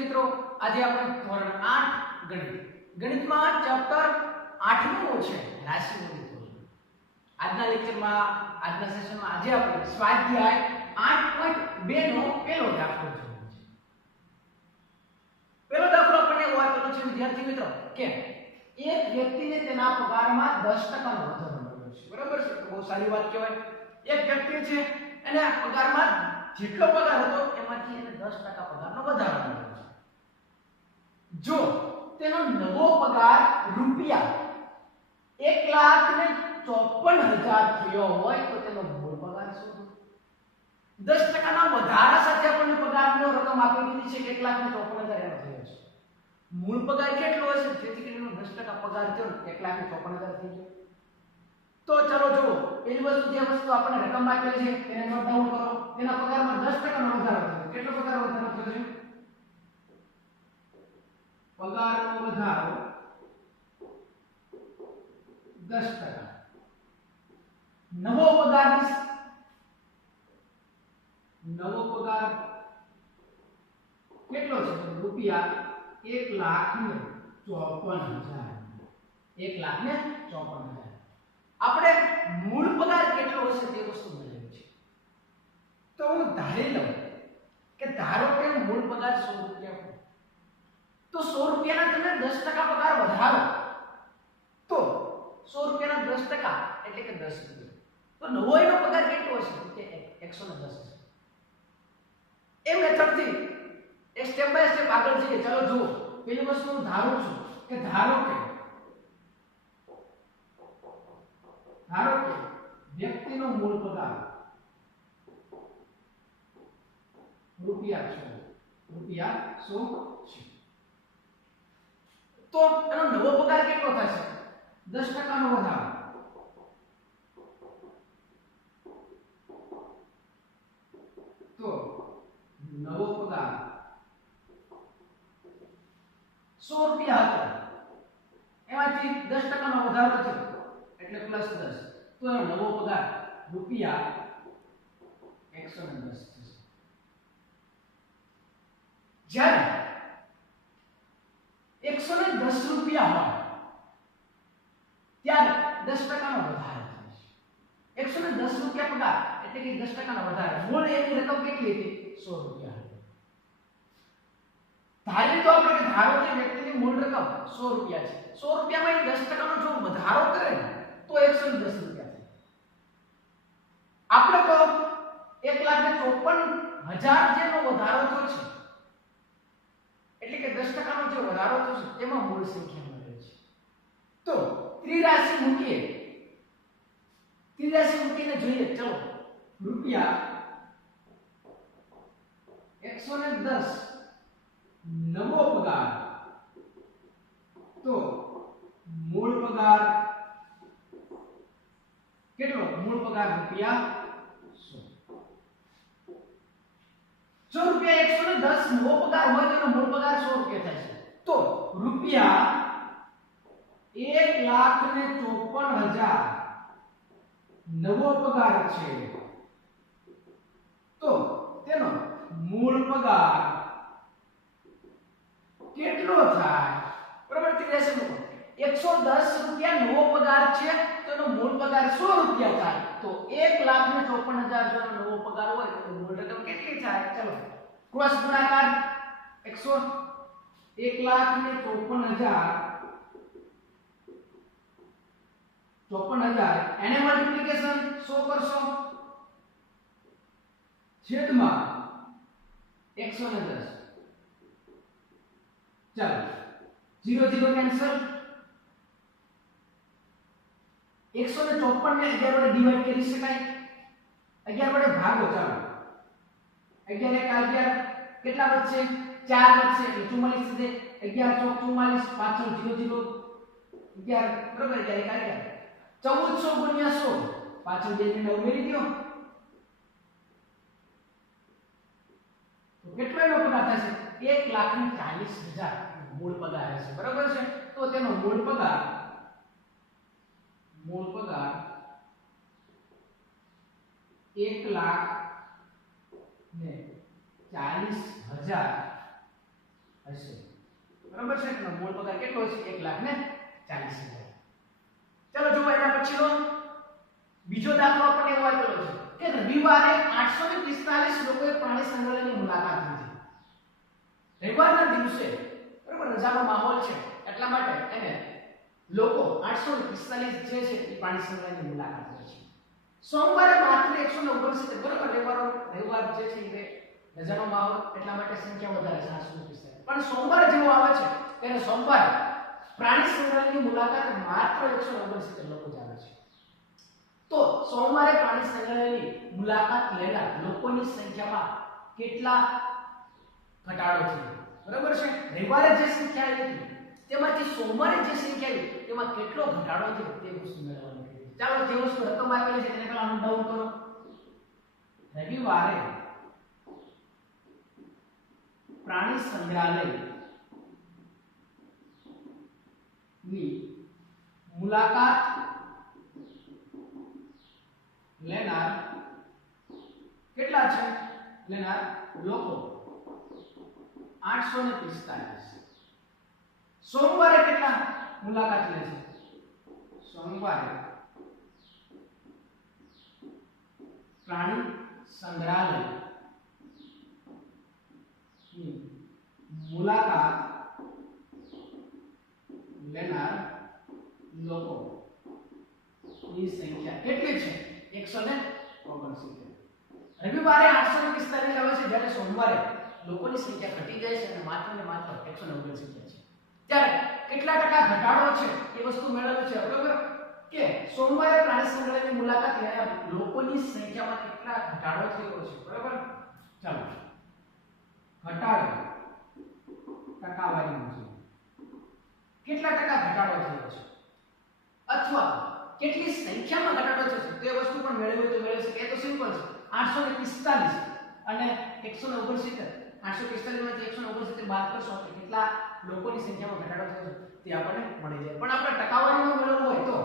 મિત્રો આજે આપણે ધોરણ 8 ગણિતમાં ચેપ્ટર 8મું છે રાશિગણિત. આજના લેક્ચરમાં આજના સેશનમાં આજે આપણે સ્વાધ્યાય 8.2 નો પહેલો દાખલો જોવાનો છે. પહેલો દાખલો આપણને એવો આપેલો છે વિદ્યાર્થી મિત્રો કે એક વ્યક્તિને તેના પગારમાં 10% નો વધારો મળ્યો છે. બરાબર છે, તો બહુ સારી વાત કહેવાય. એક વ્યક્તિ છે એને પગારમાં જેટલો પગાર હતો એમાંથી એને 10% પગારનો વધારો મળ્યો છે. જો તેનો નવો પગાર રૂપિયા 1,54,000 થયો હોય તો તેનો મૂળ પગાર શું? 10% ના વધારા સાથે આપણને પગારનો રકમ આપી દીધી છે 1,54,000 એનો થયો છે. મૂળ પગાર કેટલો હશે જેથી કરીને 10% પગાર થયો 1,54,000 થઈ ગયો. તો ચાલો જુઓ, પેલી વસ્તુ જે વસ્તુ આપણને રકમ આપેલી છે તેને નોટ ડાઉન કરો. તેના પગારમાં 10% નો વધારો થયો. કેટલો પગાર વધારો થયો છે? પગારનો વધારો 10%. નવો પગાર કેટલો છે? રૂપિયા 1,54,000. 1,54,000. આપણે મૂળ પગાર કેટલો હશે તે વસ્તુ મળેલી છે. તો હું ધારી લઉં કે ધારો કે મૂળ પગાર 100 રૂપિયા હોય તો 100 રૂપિયાના તમે 10% પગાર વધારો તો 100 રૂપિયાના 10% એટલે કે 10 રૂપિયા. તો નવો એનો પગાર કેટલો હશે? કે 110 હશે. એ મેથડથી એક સ્ટેપ બાય સ્ટેપ આગળ જઈએ. ચાલો જુઓ, પેલી વસ્તુ હું ધારું છું કે ધારો કે વ્યક્તિનો મૂળ પગાર રૂપિયા 100 છે. તો એનો નવો પગાર કેટલો થશે? 10% નો વધારો. તો નવો પગાર 100 રૂપિયા હતો, એમાંથી 10% નો વધારો થયો એટલે +10. તો એનો નવો પગાર રૂપિયા 110 થશે. જ્યારે 110 રૂપિયા હોય ત્યારે 10% નો વધારો થશે. 110 રૂપિયા પગાર એટલે કે 10% નો વધારો. મૂળ એની રકમ કેટલી હતી? 100 રૂપિયા. ધારી તો આપણે કે ધારો કે વ્યક્તિની મૂળ રકમ 100 રૂપિયા છે. 100 રૂપિયામાં 10% નો જો વધારો કરે તો 110 રૂપિયા થાય. આપણે તો 1,54,000 જેનો વધારો થયો છે એટલે કે 10% નો જે વધારો થયો છે તેમાં મૂળ સંખ્યા મળે છે. તો ત્રિરાશિ મૂકીને જોઈએ. ચલો, રૂપિયા 110 નવો પગાર તો મૂળ પગાર કેટલો? મૂળ પગાર રૂપિયા 100. જો રૂપિયા 110 નવો પગાર હોય તો એનો મૂળ પગાર 100 રૂપિયા થાય છે. તો રૂપિયા 1,54,000 નવો પગાર છે તો તેનો મૂળ પગાર કેટલો થાય? બરાબર, 83 મૂકો. 110 રૂપિયા નવો પગાર છે તો એનો મૂળ પગાર 100 રૂપિયા થાય. તો 1,54,000 જો નવો પગાર હોય તો મૂળ રકમ કેટલી થાય? ચલો ક્રોસ ગુણાકાર 1,54,000 એને મલ્ટીપ્લિકેશન 100 કરશો છેદમાં 110. ચાલો 0 0 કેન્સલ. 154 ને 11 વડે ડિવાઈડ કરી શકાય. 11 વડે ભાગો. ચાલો 11 1 11 કેટલા વધશે? 4 વધશે એટલે 44 થશે. 11 ચોક 44 પાછળ 0 0 11 બરાબર. 11 1 1400 ગુણ્યા 100 પાછળ 2 ને ઉમેરી દો તો કેટલો એનો પગાર થશે? 1,40,000 મૂળ પગાર હશે. બરાબર છે. તો તેનો મૂળ પગાર 1,40,000 હશે, બરાબર છે કે મૂળ પગાર કેટલો હશે? 1,40,000. ચલો જો એના પછીનો બીજો દાખલો આપણને એવો આપેલો છે કે રવિવારે 845 લોકોએ પ્રાણી સંગ્રહાલયની મુલાકાત લીધી. રવિવારના દિવસે બરાબર રજાનો માહોલ છે એટલા માટે એને લોકો 845 જે છે એ પ્રાણી સંગ્રહાલયની મુલાકાત લે છે. સોમવારે માત્ર 169 બરાબર રવિવાર જે છે એ રજાનો માહોલ એટલા માટે સંખ્યા વધારે છે 845. પણ સોમવાર જેવો આવે છે ત્યારે સોમવારે પ્રાણી સંગ્રહાલયની મુલાકાત માત્ર 169 લોકો જ આવે છે. તો સોમવારે પ્રાણી સંગ્રહાલયની મુલાકાત લેનાર લોકોની સંખ્યામાં કેટલા ઘટાડો થયો? બરાબર છે. રવિવારે જે સંખ્યા આવી હતી તેમાંથી સોમવારે જે સંખ્યા આવી તેમાં કેટલો ઘટાડો થયો તે વસ્તુ મેળવવાની છે. ચાલો જે વસ્તુ રકમ આપેલી છે તેને પહેલા નોટ ડાઉન કરો. રવિવારે પ્રાણી સંગ્રહાલય ની મુલાકાત લેનાર કેટલા છે? લેનાર લોકો 845. સોમવારે કેટલા મુલાકાત લે છે? સોમવારે પ્રાણી સંગ્રહાલય ની મુલાકાત લેનાર લોકો ની સંખ્યા કેટલી છે? 169. રવિવારે 845 આવે છે જ્યારે સોમવારે લોકોની સંખ્યા ઘટી જાય છે અને માત્ર ને માત્ર 169 છે. ત્યારે કેટલા ટકા ઘટાડો છે એ વસ્તુ મેળવવી છે. બરાબર કે સોમવારે પ્રાણી સંગ્રહાલયની મુલાકાત લેનાર લોકોની સંખ્યામાં કેટલા ઘટાડો થયો છે. બરાબર ચાલો ઘટાડો ટકાવારી છે. કેટલા ટકા ઘટાડો થયો છે અથવા કેટલી સંખ્યામાં ઘટાડો થયો છે તે વસ્તુ પણ મેળવવી તો મેળવી શકે. એ તો સિમ્પલ છે. 845 અને 169. 845 માંથી 169 બાદ કરશો તો કેટલા લોકોની સંખ્યામાં ઘટાડો થયો છે તે આપણને મળી જાય. પણ આપણે ટકાવારીમાં મેળવવું હોય તો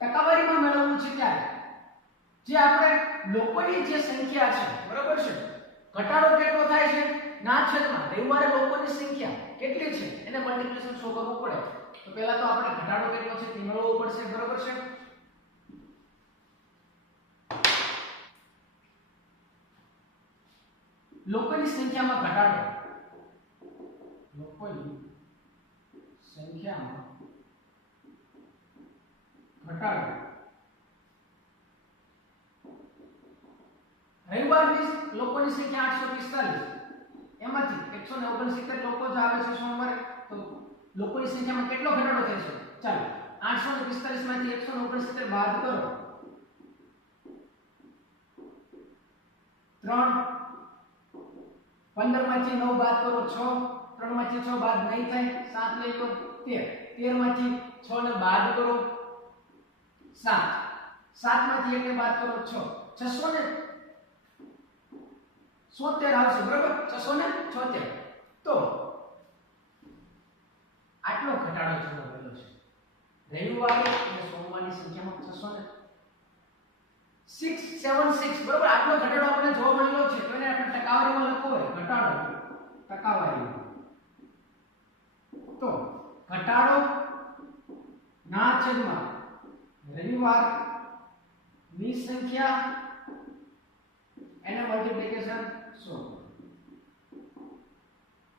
ટકાવારીમાં મેળવવું છે ત્યારે જે આપણે લોકોની જે સંખ્યા છે બરાબર છે ઘટાડો કેટલો થાય છે ના છેદમાં રવિવારે લોકોની સંખ્યા કેટલી છે એને મલ્ટીપ્લિકેશન શો કરવું પડે. તો પહેલા તો આપણે ઘટાડો કેટલો છે તે મેળવવો પડશે. બરાબર છે. લોકોની સંખ્યામાં ઘટાડો લોકોની સંખ્યામાં ઘટાડો રવિવારની લોકોની સંખ્યા 845 એમાંથી 169 લોકો જ આવે છે સોમવારે. તો લોકોની સંખ્યામાં કેટલો ઘટાડો થાય છે? ચાલો 845 માંથી 169 બાદ કરો 3 15 માંથી 9 બાદ કરો 6 3 માંથી 6 બાદ નહીં થાય 7 લઈ લો 13 માંથી 6 ને બાદ કરો 7 7 માંથી 1 ને બાદ કરો 6 670 આવશે. બરાબર 676. તો આટલો ઘટાડો જોવા મળ્યો છે રવિવારે અને સોમવારની સંખ્યામાં 676. બરાબર આટલો ઘટાડો આપણને જોવા મળ્યો છે. તો એને આપણે ટકાવારીમાં લખવો હોય ઘટાડો ટકાવારીમાં તો ઘટાડો ના છેદમાં રવિવાર ની સંખ્યા એને મલ્ટીપ્લિકેશન 100.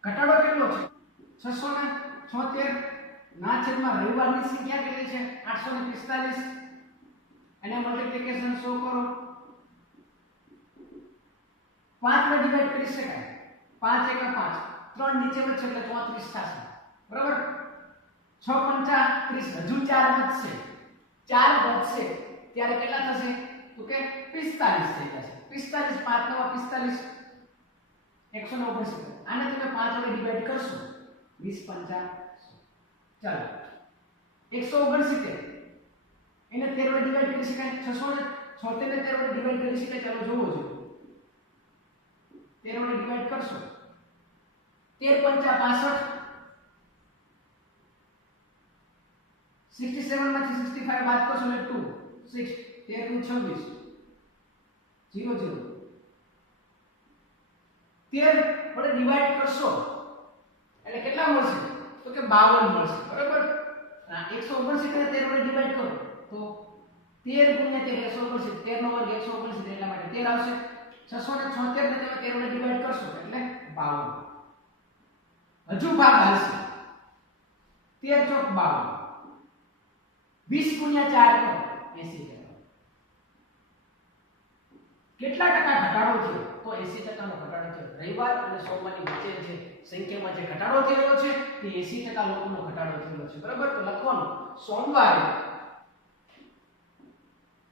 ઘટાડો કેટલો છે? 676 ના છેદમાં રવિવારની સંખ્યા કેટલી છે? 845 એને મલ્ટીપ્લિકેશન 100 કરો. 5 ને ડિવાઇડ કરી શકાય. 5 * 5 3 નીચે વધશે એટલે 34 થશે. બરાબર 6 × 5 = 30. હજુ 4 વધશે. 4 વધશે ત્યારે કેટલા થશે? તો કે 45 થઈ જશે. 45 5 * 9 = 45 169. આને તમે 5 વડે ડિવાઇડ કરશો 20 × 5 ચાલો 169 એને 13 વડે ડિવાઇડ કરી શકાય. 676 ને 13 વડે ડિવાઇડ કરી શકાય. ચાલો જોવો છો 13 વડે ડિવાઇડ કરશો 13 × 5 = 65 67 માંથી 65 બાદ કરશો એટલે 2 6 13 × 26 0 0 13 વડે ડિવાઈડ કરશો એટલે કેટલા મળશે? તો કે 52 મળશે, બરાબર? આ 169 ને 13 વડે ડિવાઈડ કરો તો 13 * 13 169, 13 નો વર્ગ 169, એટલા માટે 13 આવશે. 676 ને તમે 13 વડે ડિવાઈડ કરશો એટલે 52. હજુ ભાગ હાલશે. 13 ચોક 52. 20 * 4 કરો 80%. કેટલા ટકા ઘટાડો થયો? તો 80% નો ઘટાડો થયો. રવિવાર અને સોમવારની વચ્ચે જે સંખ્યામાં જે ઘટાડો થયેલો છે તે 80% લોકોનો ઘટાડો થયેલો છે, બરાબર? તો લખવાનું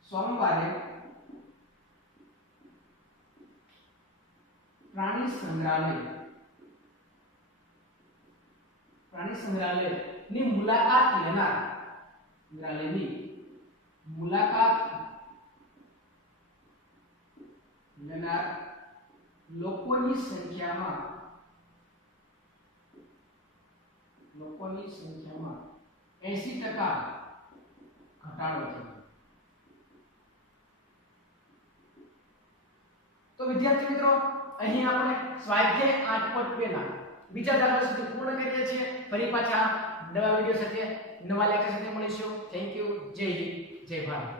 સોમવારે પ્રાણી સંગ્રહાલયની મુલાકાત લેનાર લોકોની સંખ્યામાં 80% ઘટાડો થયો. તો વિદ્યાર્થી મિત્રો, અહીં આપણે સ્વાધ્યાય 8.2 ના બીજા દાખલા સુધી પૂર્ણ કરીએ છીએ. ફરી પાછા નવા વિડિયો સાથે, નવા લેક્ચર સાથે મળીશું. Thank you. જય હિન્દ, જય ભારત.